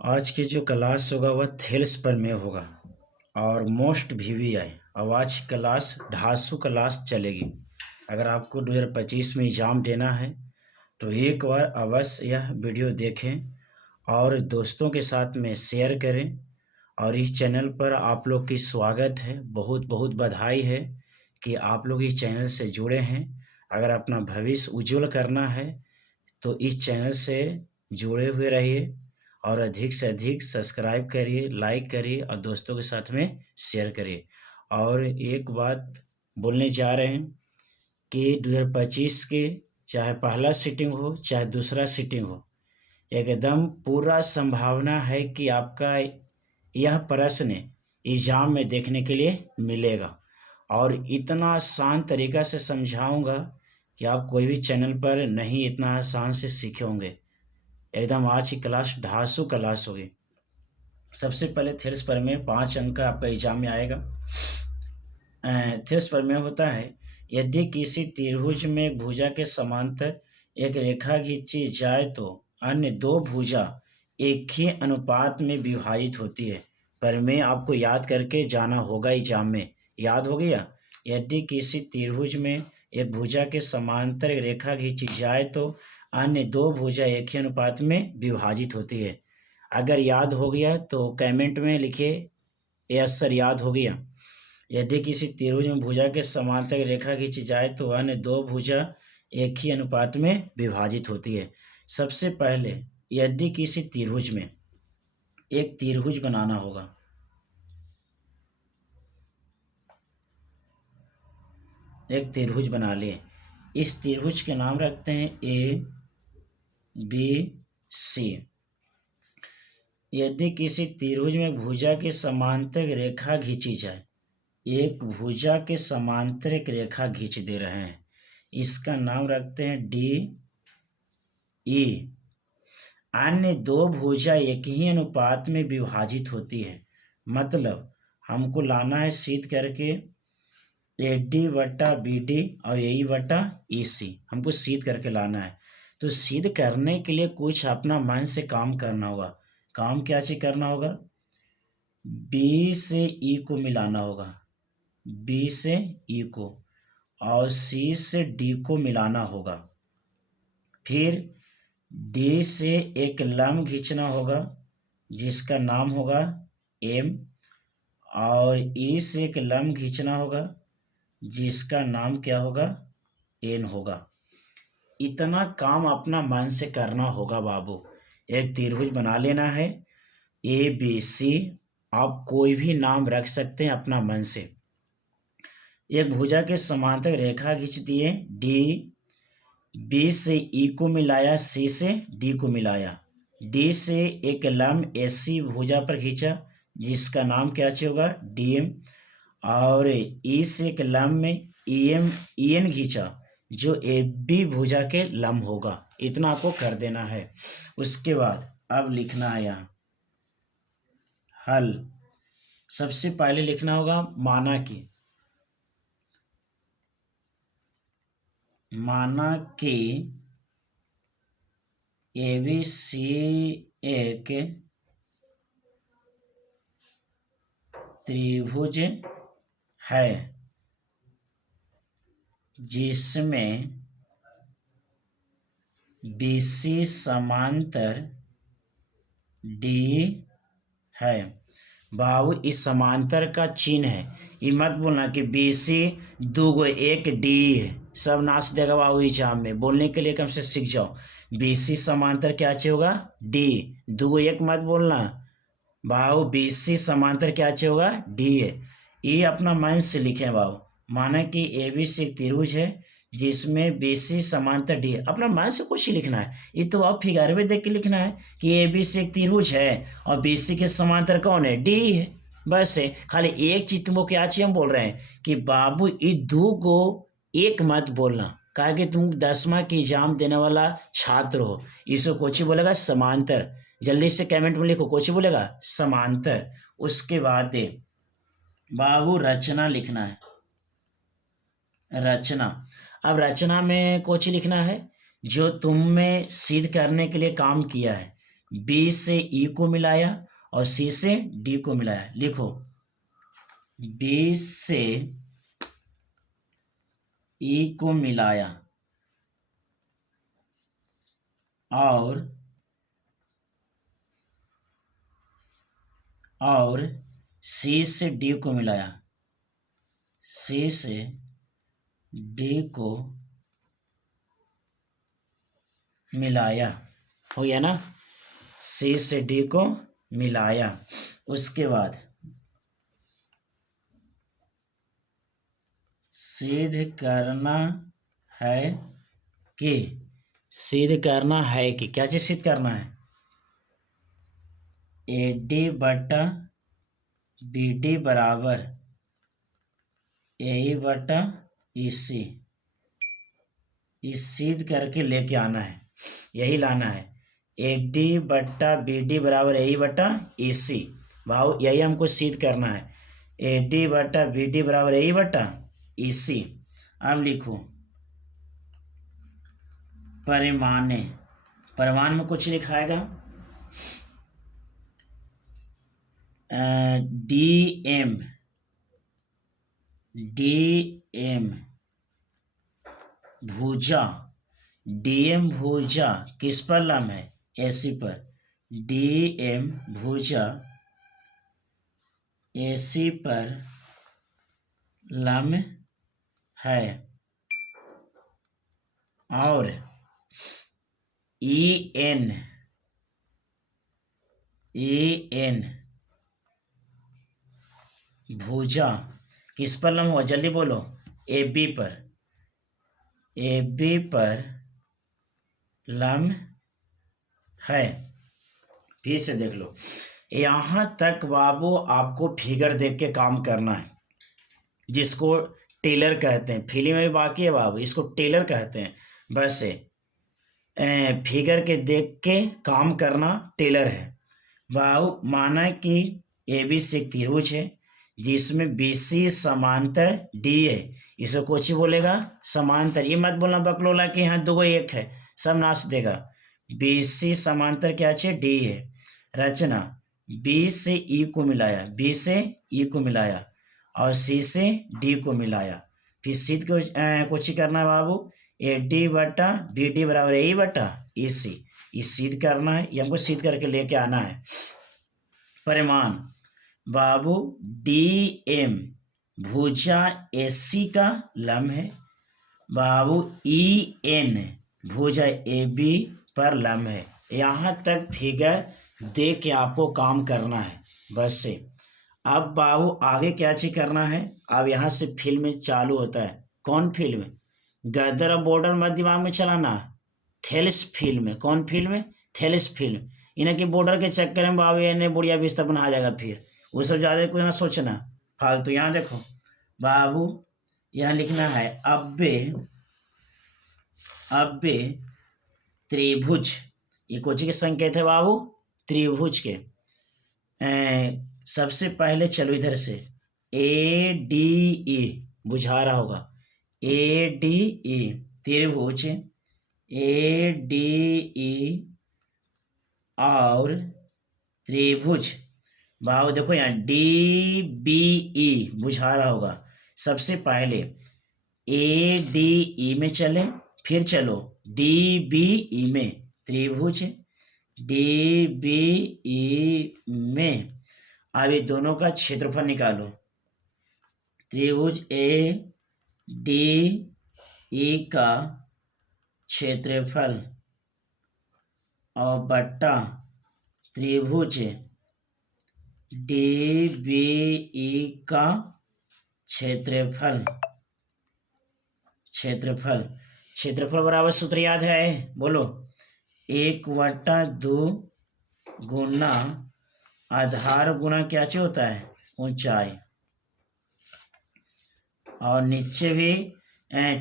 आज की जो क्लास होगा वह थेल्स पर में होगा और मोस्ट वीवीआई। अब आज की क्लास 250 क्लास चलेगी। अगर आपको 2025 में एग्ज़ाम देना है तो एक बार अवश्य यह वीडियो देखें और दोस्तों के साथ में शेयर करें। और इस चैनल पर आप लोग की स्वागत है, बहुत बहुत बधाई है कि आप लोग इस चैनल से जुड़े हैं। अगर अपना भविष्य उज्जवल करना है तो इस चैनल से जुड़े हुए रहिए और अधिक से अधिक सब्सक्राइब करिए, लाइक करिए और दोस्तों के साथ में शेयर करिए। और एक बात बोलने जा रहे हैं कि 2025 के चाहे पहला सीटिंग हो चाहे दूसरा सीटिंग हो, एकदम पूरा संभावना है कि आपका यह प्रश्न एग्जाम में देखने के लिए मिलेगा। और इतना आसान तरीका से समझाऊंगा कि आप कोई भी चैनल पर नहीं इतना आसान से सीखे होंगे। एकदम आज की क्लास 250 क्लास होगी। सबसे पहले थेल्स प्रमेय 5 अंक का आपका एग्जाम में आएगा। थेल्स प्रमेय होता है, यदि किसी त्रिभुज में एक भुजा के समांतर एक रेखा खींची जाए तो अन्य दो भुजा एक ही अनुपात में विभाजित होती है। प्रमेय आपको याद करके जाना होगा एग्जाम में। याद हो गया? यदि किसी त्रिभुज में एक भुजा के समांतर एक रेखा खींची जाए तो अन्य दो भुजा एक ही अनुपात में विभाजित होती है। अगर याद हो गया तो कमेंट में लिखिए यस सर याद हो गया। यदि किसी त्रिभुज में भुजा के समांतर रेखा खींची जाए तो अन्य दो भुजा एक ही अनुपात में विभाजित होती है। सबसे पहले यदि किसी त्रिभुज में एक त्रिभुज बनाना होगा, एक त्रिभुज बना लिए। इस त्रिभुज के नाम रखते हैं ए बी सी। यदि किसी त्रिभुज में भुजा के समांतर रेखा खींची जाए, एक भुजा के समांतर एक रेखा खींच दे रहे हैं, इसका नाम रखते हैं डी ई। अन्य दो भुजा एक ही अनुपात में विभाजित होती है, मतलब हमको लाना है सिद्ध करके ए डी बटा बी डी और ए बटा ई सी, हमको सिद्ध करके लाना है। तो सिद्ध करने के लिए कुछ अपना मन से काम करना होगा। काम क्या चीज करना होगा? बी से ई को मिलाना होगा, बी से ई को, और सी से डी को मिलाना होगा। फिर डी से एक लंब खींचना होगा जिसका नाम होगा एम, और ई से एक लंब खींचना होगा जिसका नाम क्या होगा? एन होगा। इतना काम अपना मन से करना होगा बाबू। एक त्रिभुज बना लेना है ए बी सी, आप कोई भी नाम रख सकते हैं अपना मन से। एक भुजा के समांतर रेखा खींच दिए डी, बी से ई को मिलाया, सी से डी को मिलाया, डी से एक लंब एसी भुजा पर खींचा जिसका नाम क्या होगा? डी एम, और ई से एक लंब में ई एम ई एन खींचा जो ए बी भुजा के लंब होगा। इतना आपको कर देना है। उसके बाद अब लिखना है यहाँ हल। सबसे पहले लिखना होगा माना कि ए बी सी एक त्रिभुज है जिसमें BC समांतर D है। बाबू इस समांतर का चिन्ह है, ये मत बोलना कि BC दो एक D है, सब नाच देगा बाबू एग्जाम में। बोलने के लिए कम से सीख जाओ। BC समांतर क्या होगा? D। दो एक मत बोलना बाबू, BC समांतर क्या होगा? D है। ये अपना मन से लिखे बाबू। माना कि ABC एक त्रिभुज है जिसमें BC समांतर डी है। अपना मन से कुछ ही लिखना है। ये तो आप फिगर में देख के लिखना है कि ABC एक त्रिभुज है और BC के समांतर कौन है? डी है। बस है। खाली एक चीज तुमको क्या चाहिए, हम बोल रहे हैं कि बाबू ये दो को एक मत बोलना, कहा कि तुम 10वां की एग्जाम देने वाला छात्र हो। इसको कोची बोलेगा? समांतर। जल्दी से कमेंट में लिखो, कोची बोलेगा? समांतर। उसके बाद बाबू रचना लिखना है, रचना। अब रचना में कुछ लिखना है जो तुमने सिद्ध करने के लिए काम किया है। बी से ई को मिलाया और सी से डी को मिलाया। लिखो, बी से ई को मिलाया और सी से डी को मिलाया, सी से डी को मिलाया। हो गया ना, सी से डी को मिलाया। उसके बाद सिद्ध करना है कि, सिद्ध करना है कि, क्या चीज सिद्ध करना है? ए डी बटा बी डी बराबर ए बटा ई सी, इस सिद्ध करके लेके आना है, यही लाना है। ए डी बटा बी डी बराबर ए बटा ई सी, भाव यही हमको सिद्ध करना है। ए डी बटा बी डी बराबर ए बटा ई सी। अब लिखो परिमाण, परिमाण में कुछ लिखाएगा, डी एम भुजा, डीएम भुजा किस पर लम है? एसी पर। डीएम भुजा एसी पर लम है और ई एन भुजा किस पर लम हुआ? जल्दी बोलो। ए बी पर, ए बी पर लम है। फिर से देख लो, यहाँ तक बाबू आपको फिगर देख के काम करना है, जिसको टेलर कहते हैं। फिल्म में बाकी है बाबू, इसको टेलर कहते हैं। बस फिगर के देख के काम करना टेलर है बाबू। माना कि ए बी से एक त्रिभुज है जिसमें बी सी समांतर डी है, इसे कोची बोलेगा? समांतर। ये मत बोलना बकलोला कि यहाँ दो एक है, सब नाश देगा। बी सी समांतर क्या है? डी है। रचना, बी से ई को मिलाया, बी से ई को मिलाया और सी से डी को मिलाया। फिर सिद्ध को कोची करना है बाबू, ए डी बटा बी डी बराबर ए बटा ई सी, ये सिद्ध करना है, ये हमको सिद्ध करके लेके आना है। परिमाण बाबू, डी एम भुजा एसी का लंब है बाबू, ई एन भुजा ए बी पर लंब है। यहाँ तक फिगर दे के आपको काम करना है बस से। अब बाबू आगे क्या चीज करना है? अब यहाँ से फिल्म चालू होता है। कौन फिल्म? गदर और बॉर्डर मत दिमाग में चलाना, थेलिस फिल्म। कौन फिल्म? थेलिस फिल्म। इन्हें कि बॉर्डर के चक्कर में बाबू इन्हें बुढ़िया बिस्तर बना जाएगा, फिर वो सब ज़्यादा कुछ ना सोचना फालतू। यहाँ देखो बाबू, यहाँ लिखना है अब्बे त्रिभुज। ये कोची के संकेत है बाबू? त्रिभुज के। सबसे पहले चलो इधर से, ए डी ई बुझा रहा होगा, ए डी ई त्रिभुज, ए डी ई और त्रिभुज बाबू। देखो यहाँ डी बी ई बुझा रहा होगा। सबसे पहले ए डी ई में चले, फिर चलो डी बी ई में, त्रिभुज डी बी ई में। अब ये दोनों का क्षेत्रफल निकालो, त्रिभुज ए डी ई का क्षेत्रफल और बट्टा त्रिभुज डी बी ई का क्षेत्रफल। क्षेत्रफल बराबर सूत्र याद है? बोलो, 1/2 गुना आधार गुना क्या चाहिए होता है? ऊंचाई। और नीचे भी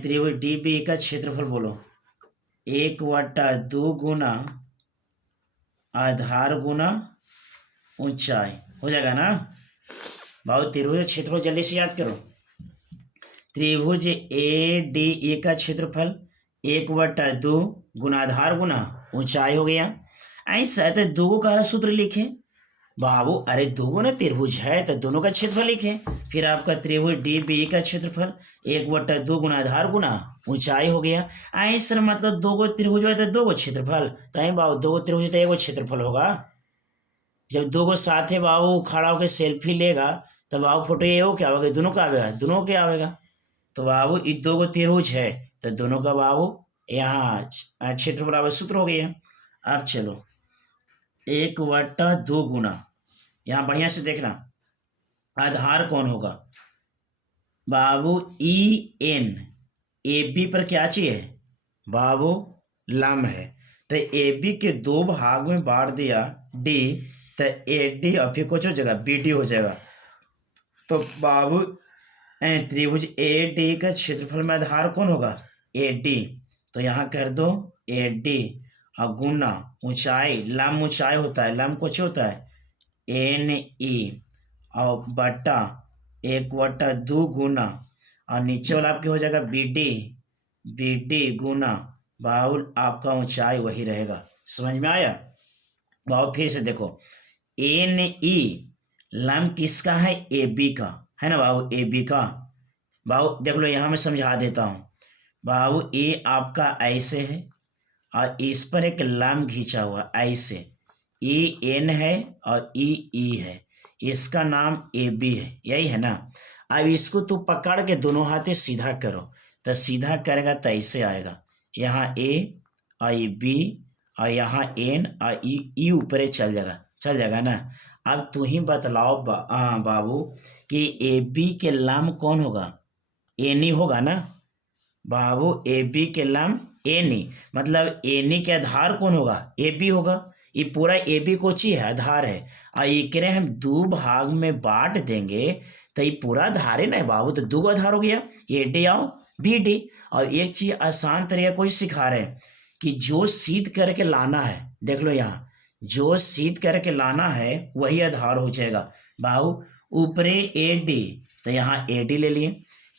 त्रिभुज डी बी का क्षेत्रफल बोलो, 1/2 गुना आधार गुना ऊंचाई। हो जाएगा ना बाबू? त्रिभुज क्षेत्रफल जल्दी से याद करो। त्रिभुज ए डी ए का क्षेत्रफल 1/2 गुना आधार गुना ऊंचाई हो गया। ऐसा है तो दो का सूत्र लिखे बाबू। अरे दो ना त्रिभुज है तो दोनों का क्षेत्रफल लिखे। फिर आपका त्रिभुज डी बी का क्षेत्रफल 1/2 गुना आधार गुना ऊंचाई हो गया। ऐसा मतलब दो गो त्रिभुज है तो दो गो क्षेत्रफल। तय बाबू दो गो त्रिभुज तो एगो क्षेत्रफल होगा। जब दो गो साथ है बाबू खड़ा होकर सेल्फी लेगा तो बाबू फोटो ये हो क्या होगा, दोनों का आवेगा, दोनों के आवेगा। तो बाबू ये दो गो त्रिभुज है तो दोनों का बाबू यहाँ क्षेत्रफल बराबर सूत्र हो गया। अब चलो 1/2 गुना, यहाँ बढ़िया से देखना आधार कौन होगा बाबू, ई एन। ए बी पर क्या चाहिए बाबू, लंब है। तो ए बी के दो भाग में बांट दिया डी, तो ए डी और फिर कुछ हो जाएगा बी डी हो जाएगा। तो बाबू त्रिभुज ए डी का क्षेत्रफल में आधार कौन होगा, ए डी। तो यहाँ कर दो ए डी और गुना ऊंचाई, लंब ऊंचाई होता है, लंब कुछ होता है एन ई और बटा 1/2 गुना और नीचे वाला आपके हो जाएगा बी डी गुना बाहुल आपका ऊंचाई वही रहेगा। समझ में आया बाबू। फिर से देखो एन ई लंब किसका है, ए बी का है ना बाबू, ए बी का। बाबू देख लो यहाँ मैं समझा देता हूँ बाबू। ए आपका ऐसे है और इस पर एक लंब खींचा हुआ ऐसे, ई एन है और ई है, इसका नाम ए बी है, यही है ना। अब इसको तू पकड़ के दोनों हाथे सीधा करो तो सीधा करेगा तो ऐसे आएगा, यहाँ ए और ये बी और यहाँ एन और ई ऊपर चल जाएगा ना। अब तू ही बतलाओ बाबू कि ए बी के लंब कौन होगा, एन ही होगा ना बाबू। ए बी के लंब एन ही, मतलब एन ही के आधार कौन होगा, ए बी होगा। ये पूरा ए बी कोची है, आधार है। और ये कह रहे हम दो भाग में बांट देंगे तो ये पूरा आधार है ना बाबू। तो दो आधार हो गया, ए डी आओ बी डी। और एक चीज आसान तरीका कोई सिखा रहे हैं कि जो सिद्ध करके लाना है, देख लो यहाँ जो सिद्ध करके लाना है वही आधार हो जाएगा बाबू। ऊपरे ए डी तो यहाँ ए डी ले लिए,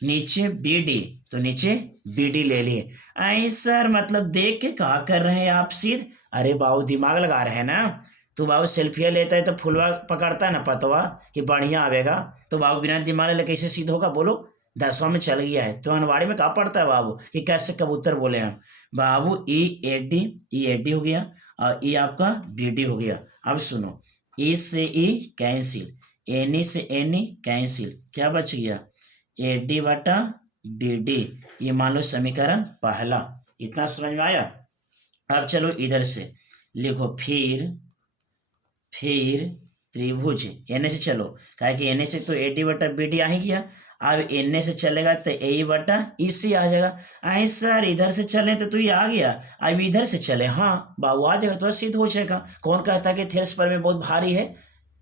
नीचे बी डी तो नीचे बी डी ले लिए। ऐसा मतलब देख के कहा कर रहे हैं आप सिद्ध। अरे बाबू दिमाग लगा रहे हैं ना। तो बाबू सेल्फिया लेता है तो फुलवा पकड़ता है ना पतवा कि बढ़िया आवेगा। तो बाबू बिना दिमाग ले कैसे सिद्ध होगा बोलो। 10वां में चल गया है तो अनवाड़ी में कहा पड़ता है बाबू कि कैसे कबूतर बोले हम बाबू। ई ए डी हो गया और ई आपका बी डी हो गया। अब सुनो ई से ई कैंसिल, एन ई से एन ई कैंसिल, क्या बच गया ए डी बटा बी डी। ये मान लो समीकरण पहला। इतना समझ में आया। अब चलो इधर से लिखो फिर त्रिभुज एन से चलो, कहा कि एन से तो ए डी बटा बी डी आ ही गया। अब एन से चलेगा तो ए बटा ई सी आ जाएगा। आई सर इधर से चले तो ये आ गया, अब इधर से चले हाँ बाबू आ जाएगा, तो सिद्ध हो जाएगा। कौन कहता है कि थेल्स पर में बहुत भारी है,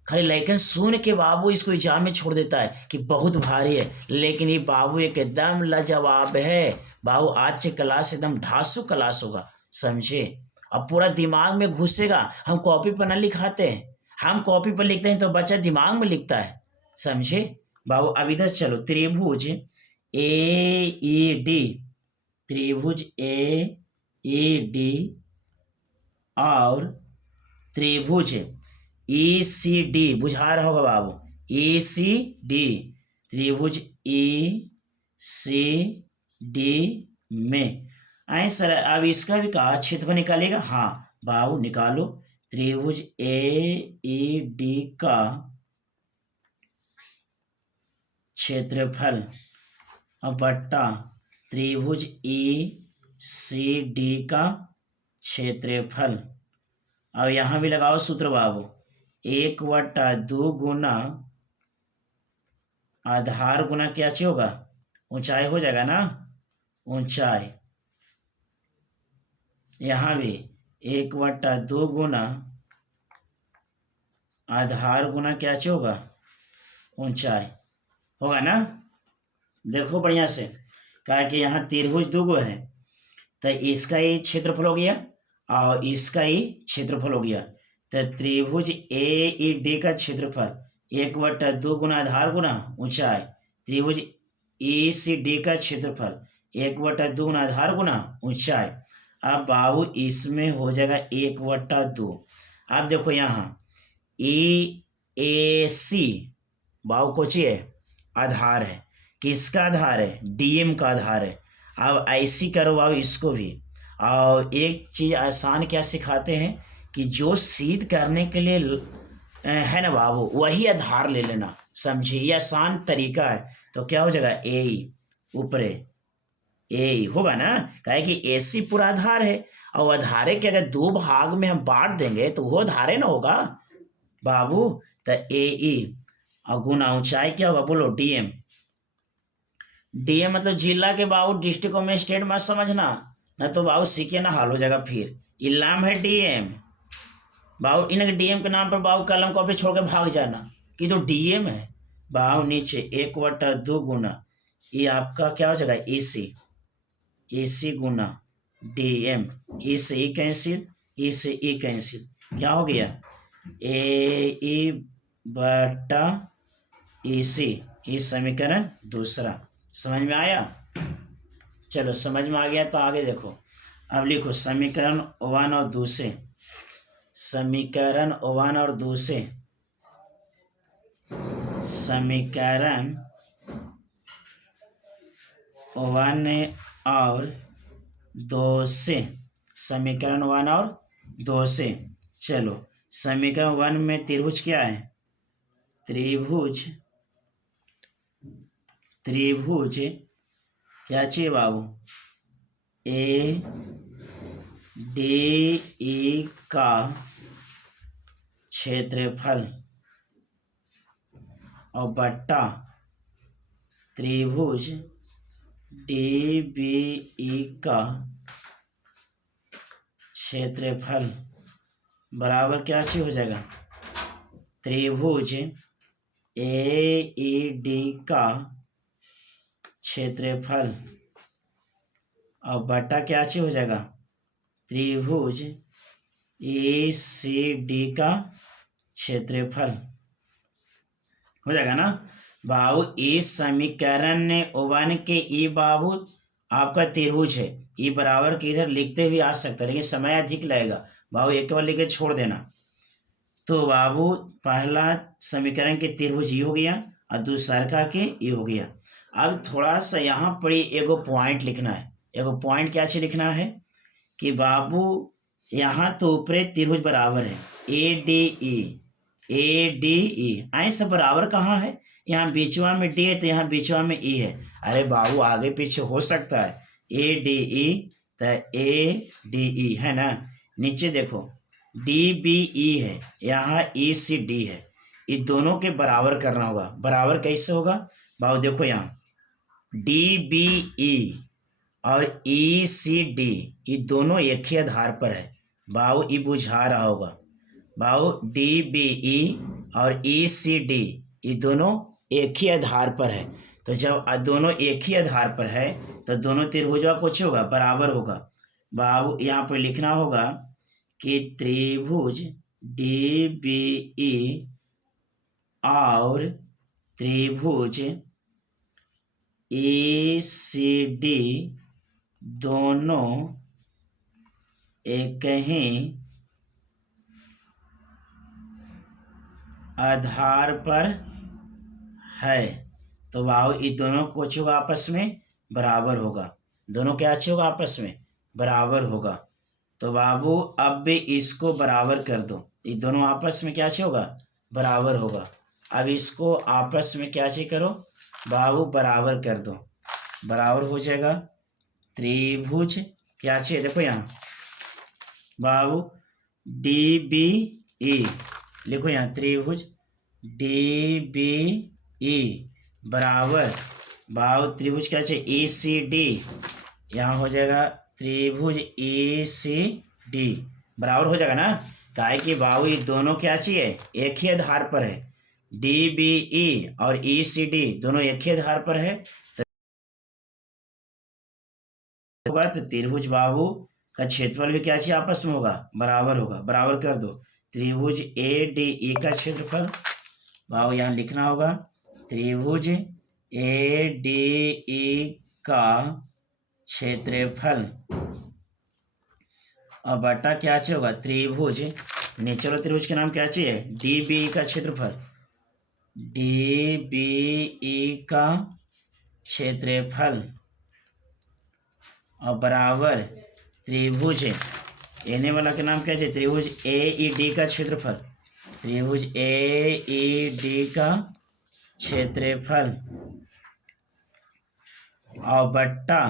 खाली लेकिन सुन के बाबू इसको एग्जाम में छोड़ देता है कि बहुत भारी है। लेकिन ये बाबू एकदम लाजवाब है बाबू। आज की क्लास एकदम ढासू क्लास होगा, समझे। अब पूरा दिमाग में घुसेगा। हम कॉपी पर ना लिखाते हैं, हम कॉपी पर लिखते हैं तो बच्चा दिमाग में लिखता है, समझे बाबू। अब इधर चलो त्रिभुज ए ई डी, त्रिभुज ए ई डी और त्रिभुज ई सी डी, बुझा रहा होगा बाबू, ई सी डी, त्रिभुज ई सी डी में आए सर। अब इसका भी कहा क्षेत्रफल निकालेगा, हाँ बाबू निकालो। त्रिभुज ए ई डी का क्षेत्रफल और बट्टा त्रिभुज ई सी डी का क्षेत्रफल। अब यहाँ भी लगाओ सूत्र बाबू, 1/2 गुना आधार गुना क्या चाहिए होगा, ऊंचाई हो जाएगा ना, ऊंचाई। यहाँ भी 1/2 गुना आधार गुना क्या चाहिए होगा, ऊंचाई होगा ना। देखो बढ़िया से, कहा कि यहाँ त्रिभुज दो गो है तो इसका ही क्षेत्रफल हो गया और इसका ही क्षेत्रफल हो गया। तो त्रिभुज ए ई डी का क्षेत्रफल 1/2 गुना आधार गुना ऊंचाई, त्रिभुज ई सी डी का क्षेत्रफल 1/2 गुना आधार गुना ऊंचाई। अब बाबू इसमें हो जाएगा 1/2 अब देखो यहाँ ई ए सी बाबू कोची है, आधार है। किसका आधार है? डीएम का आधार है। अब ऐसी करो बाबू इसको भी। और एक चीज़ आसान क्या सिखाते हैं कि जो सिद्ध करने के लिए है ना बाबू, वही आधार ले लेना, समझिए, ये आसान तरीका है। तो क्या हो जाएगा? ए ऊपरे ए होगा ना, काहे कि ए सी पूरा आधार है, और आधारे के अगर दो भाग में हम बांट देंगे तो वो आधारे ना होगा बाबू। तो ए ई और गुना ऊंचाई क्या होगा? बोलो डीएम। डीएम मतलब जिला के बाबू, डिस्ट्रिक्ट में स्टेट मत समझना, ना तो बाबू सीखे ना हाल हो जाएगा फिर। इलाम है डीएम बाबू, इनके डीएम के नाम पर बाबू कलम कॉपी छोड़ के भाग जाना कि तो डीएम है बाबू। नीचे 1/2 गुना ये आपका क्या हो जाएगा? एसी। एसी गुना डीएम, ई से ई कैंसिल, ई से ई कैंसिल, क्या हो गया? ए ई बटा ई सी। ये समीकरण दूसरा। समझ में आया? चलो समझ में आ गया तो आगे देखो। अब लिखो समीकरण 1 और 2 से, समीकरण 1 और 2 से, समीकरण 1 और 2 से, समीकरण 1 और 2 से। चलो समीकरण 1 में त्रिभुज क्या है? त्रिभुज, त्रिभुज क्या चाहिए बाबू? ए डी ई का क्षेत्रफल और बट्टा त्रिभुज डी बी ई का क्षेत्रफल बराबर क्या चाहिए हो जाएगा? त्रिभुज ए ई डी का क्षेत्रफल और बटा क्या चाहिए हो जाएगा? त्रिभुज ए सी डी का क्षेत्रफल हो जाएगा ना बाबू। इस समीकरण 1 के ई बाबू आपका त्रिभुज है। ई बराबर के इधर लिखते भी आ सकता है, लेकिन समय अधिक लगेगा बाबू, एक बार लिखे छोड़ देना। तो बाबू पहला समीकरण के त्रिभुज ये हो गया और दूसरा का के ये हो गया। अब थोड़ा सा यहाँ पर एगो पॉइंट लिखना है। एगो पॉइंट क्या चीज लिखना है कि बाबू यहाँ तो ऊपरे त्रिभुज बराबर है A D E, A D E ऐसे बराबर कहाँ है? यहाँ बीचवा में डी है तो यहाँ बीचवा में ई है। अरे बाबू आगे पीछे हो सकता है, ए डी ई तो ए डी ई है ना। नीचे देखो डी बी ई है, यहाँ ई सी डी है, ये दोनों के बराबर करना होगा। बराबर कैसे होगा बाबू? देखो यहाँ डी बी ई और ई सी डी ये दोनों एक ही आधार पर है बाबू, ये बुझा रहा होगा बाबू। डी बी ई और ई सी डी ये दोनों एक ही आधार पर है। तो जब दोनों एक ही आधार पर है तो दोनों त्रिभुजा कुछ होगा? बराबर होगा बाबू। यहाँ पर लिखना होगा कि त्रिभुज डी बी ई और त्रिभुज ए सी डी दोनों एक ही आधार पर है। तो बाबू ये दोनों कुछ होगा आपस में बराबर होगा। दोनों क्या अच्छे होगा? आपस में बराबर होगा। तो बाबू अब भी इसको बराबर कर दो, ये दोनों आपस में क्या अच्छे होगा? बराबर होगा। अब इसको आपस में क्या चाहिए करो बाबू? बराबर कर दो, बराबर हो जाएगा। त्रिभुज क्या चाहिए? देखो यहाँ बाबू डी बी ई लिखो, यहाँ त्रिभुज डी बी ई बराबर बाबू त्रिभुज क्या चाहिए? ए सी डी, यहाँ हो जाएगा त्रिभुज ए सी डी बराबर हो जाएगा ना। काहे कि बाबू ये दोनों क्या चाहिए? एक ही आधार पर है। डी बी ई और ई सी डी दोनों एक ही आधार पर है तो होगा। तो त्रिभुज बाबू का क्षेत्रफल भी क्या चाहिए? आपस में होगा बराबर होगा। बराबर कर दो। त्रिभुज ए डी ई का क्षेत्रफल बाबू यहाँ लिखना होगा त्रिभुज ए डी ई का क्षेत्रफल और बटा क्या चाहिए होगा? त्रिभुज नीचे वाले त्रिभुज के नाम क्या चाहिए? डी बी का क्षेत्रफल, डी बी ई का क्षेत्रफल और बराबर त्रिभुज एने वाला के नाम क्या चाहिए? त्रिभुज ए ई डी का क्षेत्रफल, त्रिभुज ए ई डी का क्षेत्रफल और बट्टा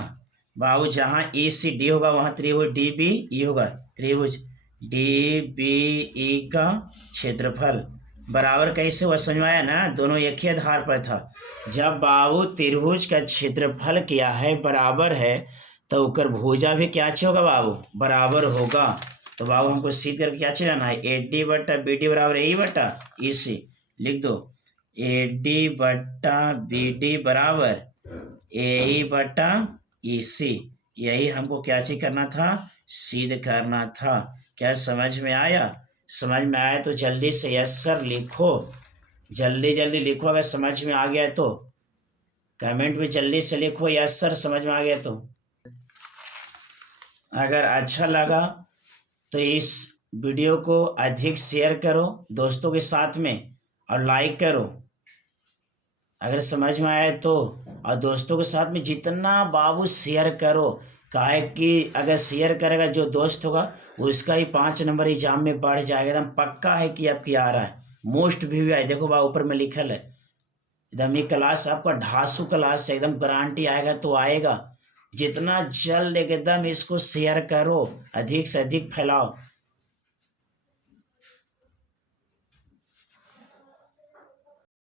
बाबू जहाँ ई सी डी होगा वहाँ त्रिभुज डी बी ई होगा, त्रिभुज डी बी ई का क्षेत्रफल बराबर कैसे हुआ? समझ में आया ना? दोनों एक ही आधार पर था। जब बाबू त्रिभुज का क्षेत्रफल क्या है? बराबर है, तो ओकर भुजा भी क्या चाहिए होगा बाबू? बराबर होगा। तो बाबू हमको सीध करके क्या चलाना है? ए डी बट्टा बी डी बराबर ए बट्टा ई सी। लिख दो ए डी बट्टा बी डी बराबर ए बट्टा ई सी। यही हमको क्या चीज करना था? सिद्ध करना था। क्या समझ में आया? समझ में आया तो जल्दी से यस सर लिखो, जल्दी जल्दी लिखो। अगर समझ में आ गया तो कमेंट में जल्दी से लिखो यस सर समझ में आ गया तो। अगर अच्छा लगा तो इस वीडियो को अधिक शेयर करो दोस्तों के साथ में और लाइक करो अगर समझ में आया तो। और दोस्तों के साथ में जितना बाबू शेयर करो, काहे कि अगर शेयर करेगा जो दोस्त होगा उसका ही 5 नंबर एग्जाम में बढ़ जाएगा। एकदम पक्का है कि आपकी आ रहा है, मोस्ट व्यू है। देखो बाबू ऊपर में लिखल है एकदम, ये क्लास आपका ढासू क्लास है, एकदम गारंटी आएगा तो आएगा। जितना जल्द एकदम इसको शेयर करो, अधिक से अधिक फैलाओ।